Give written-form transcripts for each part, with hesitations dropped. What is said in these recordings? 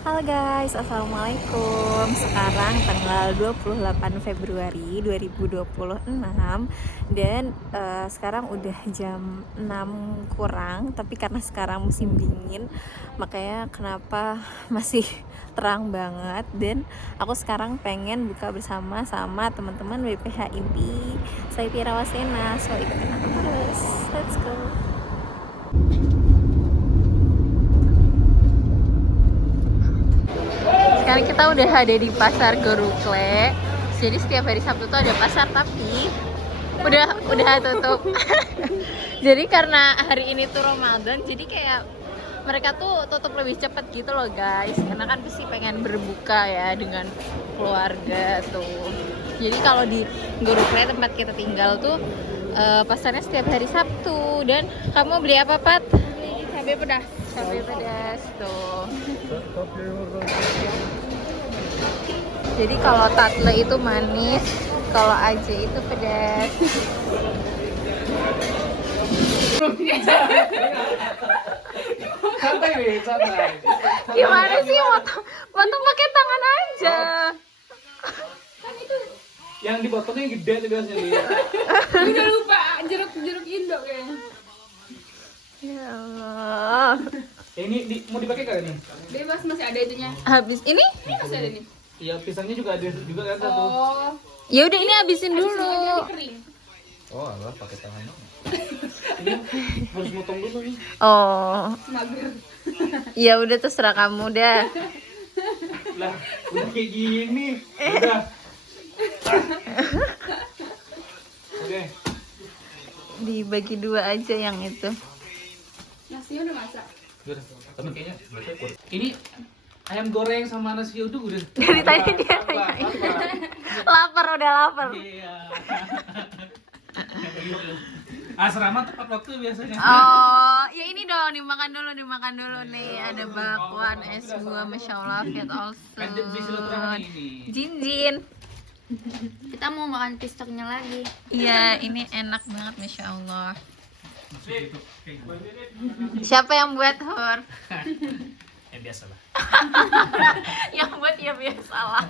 Halo guys, Assalamualaikum. Sekarang tanggal 28 Februari 2026. Dan sekarang udah jam 6 kurang. Tapi karena sekarang musim dingin, makanya kenapa masih terang banget. Dan aku sekarang pengen buka bersama sama teman-teman BPH Inti. Saya Tira Wasena, so ikutin aku terus. Let's go. Sekarang kita udah ada di pasar Gorukle. Jadi setiap hari Sabtu tuh ada pasar, tapi udah tutup. Jadi karena hari ini tuh Ramadan, jadi kayak mereka tuh tutup lebih cepat gitu loh guys. Karena kan pasti pengen berbuka ya dengan keluarga tuh. Jadi kalau di Gorukle tempat kita tinggal tuh pasarnya setiap hari Sabtu. Dan kamu beli apa, Pat? Cabai pedas. Cabai pedas tuh. Jadi kalau tatle itu manis, kalau aja itu pedas. Santai nih, santai. Gimana sih potong pakai tangan aja? Yang dipotongnya gede tuh guys ini. Udah lupa jeruk Indo kayaknya. Ya Allah. Ini mau dipakai kali nih? Bebas, masih ada itunya. Habis ini? Ini masih ada nih. Iya, pisangnya juga ada juga kan satu. Oh. Ya udah ini habisin Habis dulu. itu lagi kering. Oh, alah pakai tangan. Ini harus motong dulu nih. Oh, Mager. ya udah terserah kamu dah. Lah, udah kayak gini. Udah. Oke. Dibagi dua aja yang itu. Nasinya udah masak. Udah. Tapi kayaknya ini ayam goreng sama nasi uduk udah. Dari tadi dia lapar, udah lapar. Iya. Asrama tepat waktu biasanya. Oh, ya ini dong, dimakan dulu nih. Ada bakwan, es buah, masya Allah, fit also. Kan di silaturahmi ini. Jinjin. Kita mau makan pistoknya lagi. Iya, ini enak banget, masya Allah. Siapa yang buat Hur? Ya biasa lah. Yang buat ya biasalah.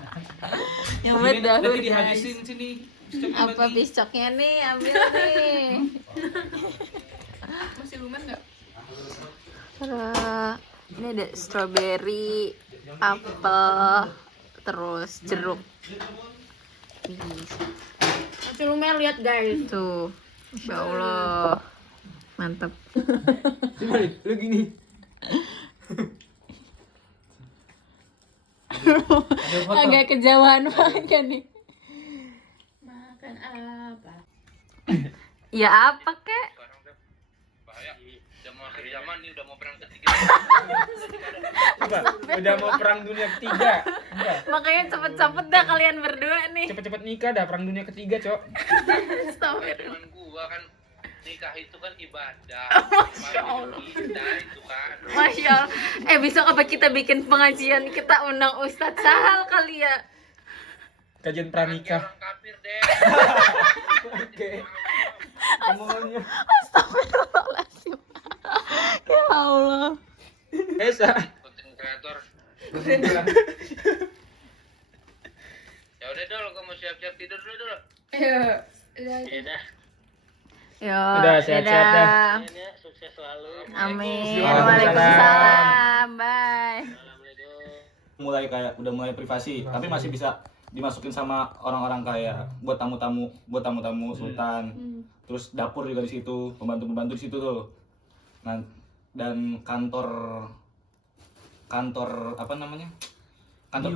Yang buat Ini dahur. nanti dihabisin sini. Apa piscoknya nih? Ambil nih. Masih lumayan nggak? Terus ini ada strawberry, apel, terus jeruk. Wih, Masih lumayan, lihat guys. tuh, masya Allah, mantap. Gimana? Lu gini. Agak kejauhan banget nih. Makan apa? Ya apa kek? Bahaya, udah mau akhir zaman nih, udah mau perang ketiga. Apa? Udah mau perang dunia ketiga. Udah. Makanya cepet-cepet dah kalian berdua nih. Cepet-cepet nikah dah perang dunia ketiga, Cok. Astagfirullah. Cuman gua kan nikah itu kan ibadah. Masya Allah. Kita itu kan. Masya Allah. Besok apa kita bikin pengajian, kita undang Ustadz Sahal kali ya? Kajian Kayak pranikah. orang kafir deh. Oke. Omongannya. Astagfirullahaladzim. Ya Allah. Esa. Konten kreator. Ya udah dulu, gua mau siap-siap tidur dulu. Iya. Iya dah. Yo, Udah, sehat-sehat dah. dadah. Ini ya, sukses selalu. Amin. Waalaikumsalam. Waalaikumsalam. Bye. Assalamualaikum. Udah mulai privasi, tapi masih bisa dimasukin sama orang-orang kaya buat tamu-tamu sultan. Terus dapur juga di situ, pembantu di situ tuh. Nah, dan kantor apa namanya? Kantor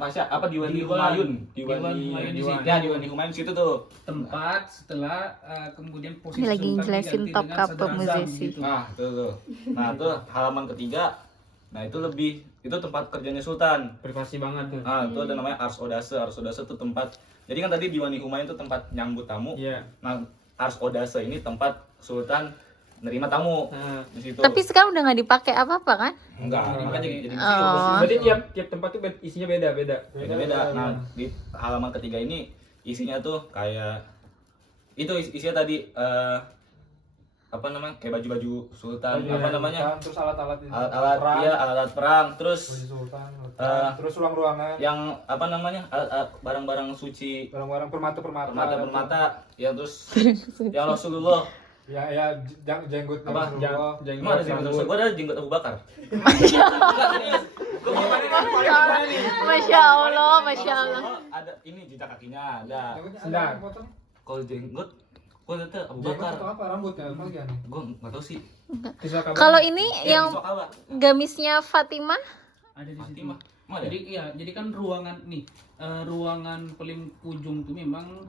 Pasha apa Diwan Humayun di Humayun situ tuh. Tempat setelah kemudian posisi Ini lagi sultan jelasin diganti top dengan couple sadrazam musisi. gitu. Nah, tuh. Nah, tuh halaman ketiga. Nah, itu tempat kerjanya sultan. Privasi banget tuh. Ah, itu ada namanya Ars Odase. Ars Odase itu tempat. Jadi kan tadi Diwan Humayun itu tempat nyambut tamu. Iya. Nah, Ars Odase ini tempat sultan nerima tamu Nah, di situ. Tapi sekarang udah nggak dipakai apa-apa kan? enggak, makanya jadi Oh. berarti tiap tempat tuh isinya beda-beda. beda. Nah, di halaman ketiga ini isinya tuh kayak itu isinya tadi apa namanya kayak baju-baju sultan, Baju apa namanya sultan, terus alat-alat ini. alat-alat Perang, iya alat perang, terus baju sultan, terus ruangan-ruangan, yang apa namanya barang-barang suci, barang-barang permata-permata, permata-permata, ya terus yang Rasulullah. ya jenggot Apa? Rasulullah. Emang ada jenggot Rasulullah? Gua ada jenggot Abu Bakar. Masya Allah, Masya Allah. Ada ini jejak kakinya ada. Sendal. Kalau jenggot, gua lihat Abu Jenggot Bakar. atau apa rambutnya? Bagian. Gua nggak tahu sih. Kalau ini Ya, yang di Sokawah. gamisnya Fatimah, Ada di situ. Fatimah. Emang ada? Jadi kan ruangan nih, ruangan paling ujung tuh memang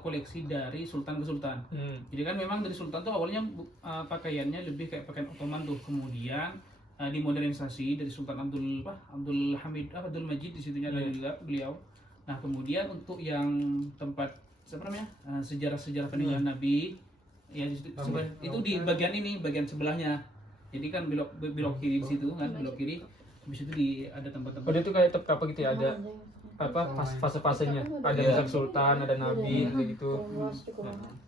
koleksi dari sultan ke sultan. Jadi kan memang dari sultan tuh awalnya pakaiannya lebih kayak pakaian Ottoman tuh, kemudian dimodernisasi dari Sultan Abdul Majid di situnya ada juga beliau. Nah kemudian untuk yang tempat apa namanya sejarah-sejarah peninggalan Nabi ya di situ, itu di bagian ini bagian sebelahnya. Jadi kan belok kiri di situ kan belok kiri. Habis itu ada tempat-tempat. Oh dia tuh kayak apa gitu ya, ada apa fase-fasenya, ada Iya. misalnya sultan, ada nabi kayak gitu.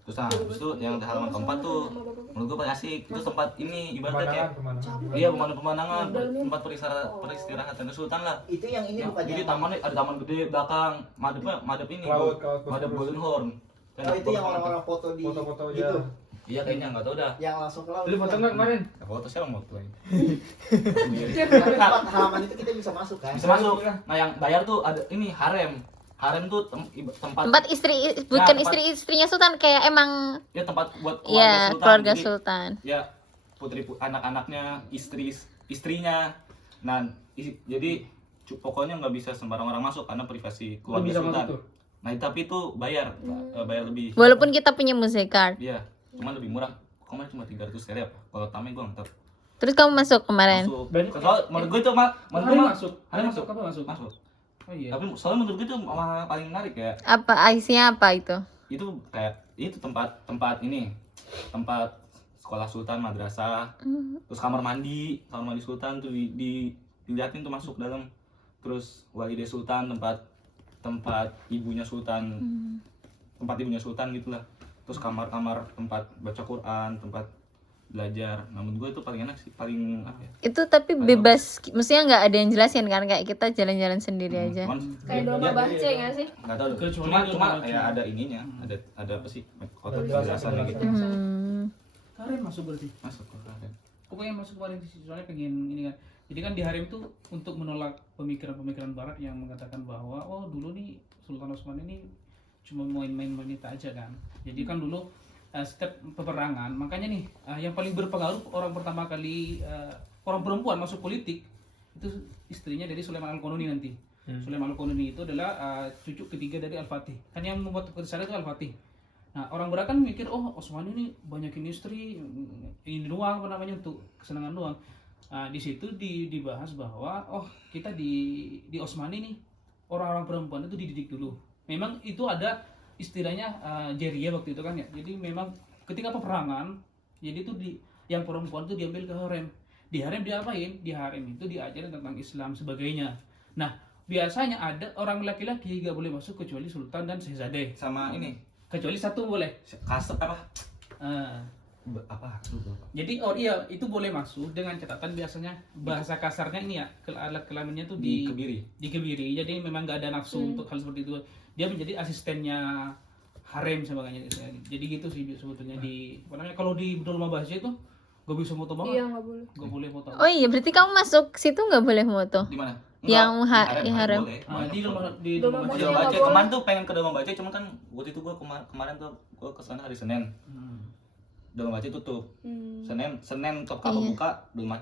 Terus habis itu yang di halaman keempat tuh menurut gua paling asik. Itu tempat ini ibaratnya kayak Pemandangan. iya pemandangan, tempat peristirahatan sultan lah. Itu yang ini bukan Jadi yang tamannya ada taman gede belakang, madep ini. Laut, Madep Golden Horn. oh, itu yang orang-orang foto di Foto-foto gitu. ya. Iya kayaknya nggak tahu dah. Yang langsung ke laut. Lu foto nggak kemarin? Foto siapa mau tuh? Tapi tempat halaman itu kita bisa masuk kan? Bisa masuk. Nah yang bayar tuh ada ini harem. Harem tuh tempat tempat istri, bukan tempat- istri-istrinya Sultan, kayak emang ya tempat buat keluarga ya sultan. keluarga Jadi, Sultan. ya anak-anaknya, istrinya. Nah, jadi pokoknya nggak bisa sembarang orang masuk karena privasi Lu keluarga bisa sultan. masuk tuh. Nah, tapi itu bayar, bayar lebih. Walaupun kita punya musik card. Iya, cuma lebih murah. Kemarin cuma 300 riyal apa? Kalau Tame gua nggak tahu. Terus kamu masuk kemarin? Masuk. Banyak. Soal menurut gua itu menurut Hari gua masuk. Hari masuk. Apa masuk? Masuk. Oh iya. Tapi soalnya menurut gua itu malah paling menarik ya. Apa isinya apa itu? Itu kayak itu tempat ini. Tempat sekolah sultan, madrasah. Terus kamar mandi sultan tuh diliatin tuh masuk dalam. Terus Walidah Sultan, tempat ibunya sultan. Tempat ibunya sultan gitulah. Terus kamar-kamar tempat baca Quran, tempat belajar. Nah, menurut gue itu paling enak sih, paling apa ya? Itu tapi bebas, maksudnya nggak ada yang jelasin kan, kayak kita jalan-jalan sendiri aja. Cuman Kayak Dolma Bahce nggak sih? nggak tahu. Kecuali Cuma Dolma kayak ada ininya, ada apa sih? Kota Penjelasan. penjelasannya gitu. Harem masuk berarti. Masuk ke ada. Pokoknya masuk kemarin di situ, soalnya pengen ini kan. Jadi kan di harem itu untuk menolak pemikiran-pemikiran barat yang mengatakan bahwa oh dulu nih Sultan Osman ini cuma main-main wanita aja kan. Jadi kan dulu setiap peperangan, makanya nih yang paling berpengaruh orang pertama kali orang perempuan masuk politik itu istrinya dari Sulaiman Al-Qanuni nanti. Sulaiman Al-Qanuni itu adalah cucu ketiga dari Al-Fatih. Kan yang membuat keputusan itu Al-Fatih. Nah, orang Barat kan mikir, oh Osman ini banyakin istri, ini doang apa namanya untuk kesenangan doang. Nah, di situ dibahas bahwa oh kita di Osmani nih orang-orang perempuan itu dididik dulu. Memang itu ada istilahnya Jeria waktu itu kan ya. Jadi memang ketika peperangan, jadi itu yang perempuan itu diambil ke harem. Di harem diapain? Di harem itu diajarin tentang Islam sebagainya. Nah, biasanya ada orang laki-laki gak boleh masuk kecuali sultan dan syahzadeh. Sama ini Kecuali satu boleh. kasep apa? Ah. Apa? Lupa. Jadi itu boleh masuk dengan catatan biasanya bahasa kasarnya ini ya alat kelaminnya tuh Di Kebiri. dikebiri. Jadi memang nggak ada nafsu untuk hal seperti itu. Dia menjadi asistennya harem sebagainya. Jadi gitu sih sebetulnya di apa namanya kalau di Dolma Bahasa itu gak bisa foto banget. Iya nggak boleh. Gak boleh foto. Oh iya, berarti kamu masuk situ nggak boleh foto? Di mana? Yang Enggak, di harem. boleh. Di Dolma Dolma Di Bahasa Dolma nggak Baca boleh. kemarin tuh pengen ke Dolma Baca, cuman kan waktu itu gua kemarin tuh gua kesana hari Senin. Dolma Baca tutup. Senin top kapal Iya. buka,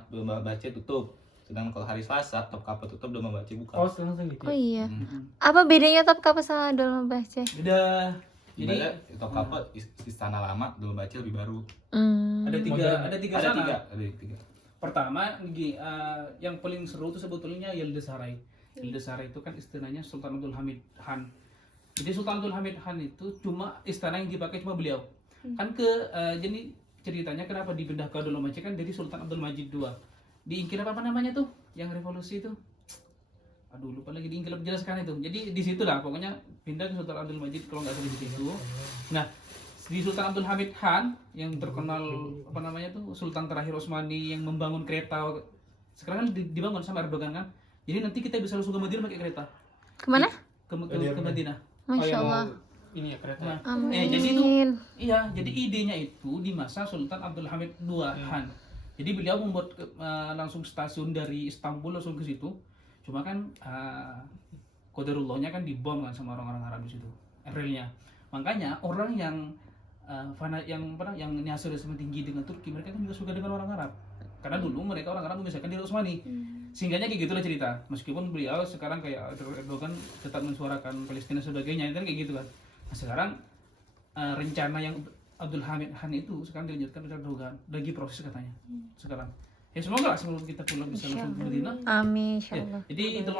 Dolma Baca tutup. Sedangkan kalau hari Selasa top kapal tutup, Dolma Baca buka. Oh langsung gitu. Oh iya. Apa bedanya Top Kapal sama Dolma Bahce? Beda. Jadi Jadi top kapal istana lama, Dolma Baca lebih baru. ada tiga Ada sana. tiga. Pertama, yang paling seru itu sebetulnya Yildiz Sarai. Yildiz Sarai itu kan istilahnya Sultan Abdul Hamid Han. Jadi Sultan Abdul Hamid Han itu cuma istana yang dipakai cuma beliau. Kan jadi ceritanya kenapa dipindah ke Dolma Baca kan dari Sultan Abdul Majid II. Diingkilab apa namanya tuh? Yang revolusi itu. Aduh lupa lagi diingkilab jelaskan itu. Jadi di situlah pokoknya pindah ke Sultan Abdul Majid kalau nggak salah di situ. Nah, di Sultan Abdul Hamid Han yang terkenal apa namanya tuh Sultan terakhir Utsmani yang membangun kereta. Sekarang kan dibangun sama Erdogan kan. Jadi nanti kita bisa langsung ke Madinah pakai kereta. Kemana? Ke Madinah. Masya Allah. Ini ya kereta. Nah, Amin. jadi itu jadi idenya itu di masa Sultan Abdul Hamid II Han. Jadi beliau membuat langsung stasiun dari Istanbul langsung ke situ. Cuma kan qadarullahnya kan dibom kan sama orang-orang Arab di situ. Relnya. Makanya orang yang yang nasionalisme tinggi dengan Turki, mereka kan juga suka dengan orang Arab. Karena dulu mereka orang Arab memisahkan diri Utsmani. Singgahnya kayak gitulah cerita. Meskipun beliau sekarang kayak Erdogan tetap mensuarakan Palestina sebagainya, kan kayak gitu kan. Nah, sekarang rencana yang Abdul Hamid Han itu sekarang dilanjutkan oleh Erdogan, lagi proses katanya. Sekarang. Ya semoga lah sebelum kita pulang bisa langsung ke Madinah. Amin, Ya, insyaallah. jadi itu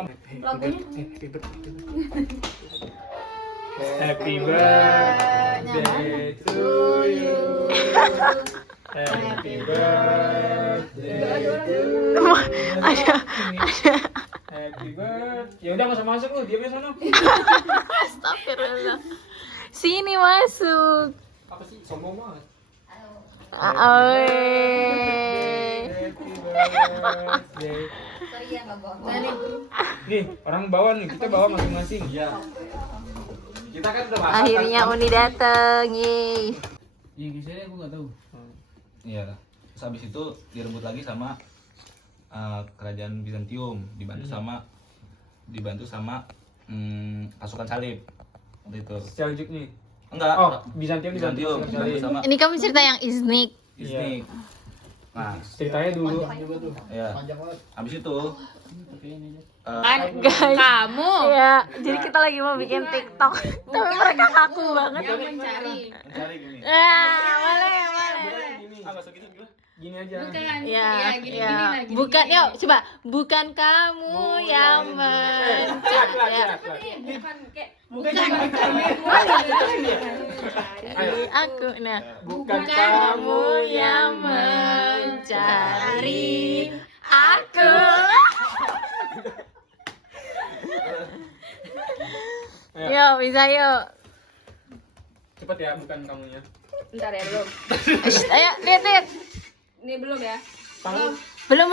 Happy birthday to you. Happy birthday to you. Happy birthday. Ya udah nggak usah masuk lu, diam di sana. Astagfirullah. Sini masuk. Apa sih sombong banget? Happy Birthday. Nih, orang bawa nih, kita bawa masing-masing. Iya. Kita kan udah masak. Akhirnya Uni dateng, yeay. yang saya aku nggak tahu. Iya. Terus habis itu direbut lagi sama kerajaan Bizantium, dibantu sama pasukan salib waktu itu. Seljuk nih. Enggak. Oh, Bizantium Bizantium dibantu sama Ini kamu cerita yang Iznik. Iznik. Nah, Ceritanya dulu. ya. Panjang banget. Habis itu Guys, kamu. Ya, jadi kita lagi mau bikin TikTok. Tapi mereka kaku banget. mencari. mencari gini. Boleh. Enggak usah gitu gila. Gini aja. Bukan. Ya, Gini ya. lah. Gini, Bukan, gini. yuk coba. Bukan kamu yang mencari. Bukan kayak Aku, nah. Bukan Kamu yang mencari aku. Yuk, bisa yuk. Cepet ya, bukan kamunya. Bentar ya, belum. Ayo, lihat. Ini belum ya. Tangan. Belum.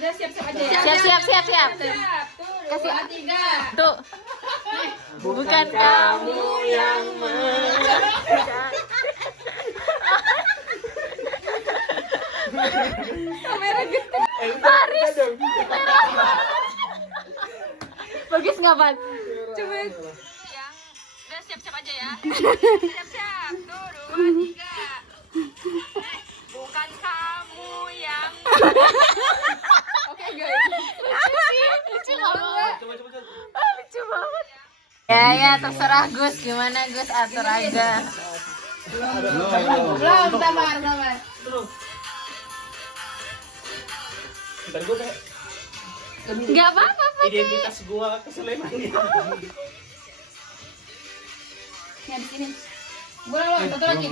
Udah siap-siap aja ya. Siap. Siap. Tuh, Kasih. 2, 3. Tuh. Bukan kamu yang mencari. Kamera gede. Paris. Bagus nggak, Pan? Coba. Udah siap-siap aja ya. Siap-siap. Tuh, 2, 3. Bukan kamu yang Oke, guys. lucu banget. Lucu banget. Ya, terserah Gus. Gimana Gus, atur aja. Belum, sabar. Bentar gue kayak Nggak apa-apa, Pak. identitas gua ke Sleman. Ini habis ini. Boleh, satu lagi.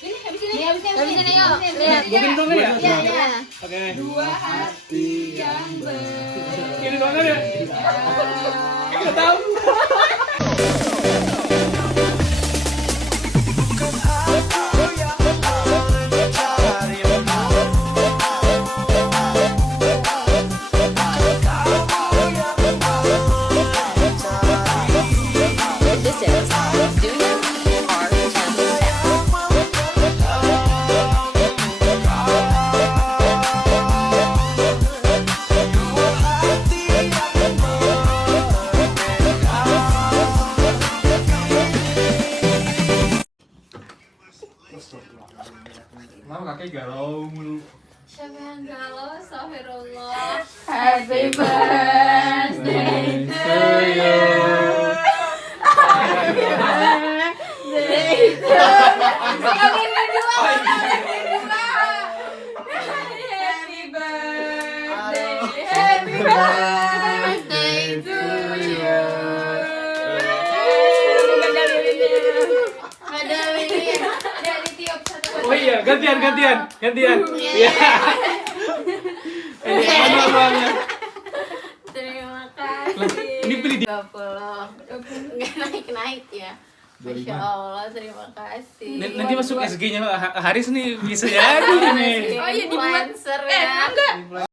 Ini habis ini. Habis ini, yuk. Lihat. Mungkin dong ya? Iya. Oke. 2 hati yang Ini banget ya. Enggak tahu. Kenapa kakek galau mulu? Siapa yang galau? Astagfirullah. Happy birthday to you. Happy birthday to you. Happy birthday. Happy birthday to you. Ada lilinnya. Dari tiup satu. Oh iya, gantian. Iya. Ini mana banget. Terima kasih. Ini pilih 20. Nggak naik ya. Masya Allah, terima kasih. Nanti masuk SG-nya Haris nih bisa jadi nih. Oh iya, dibuat influencer ya. Enggak.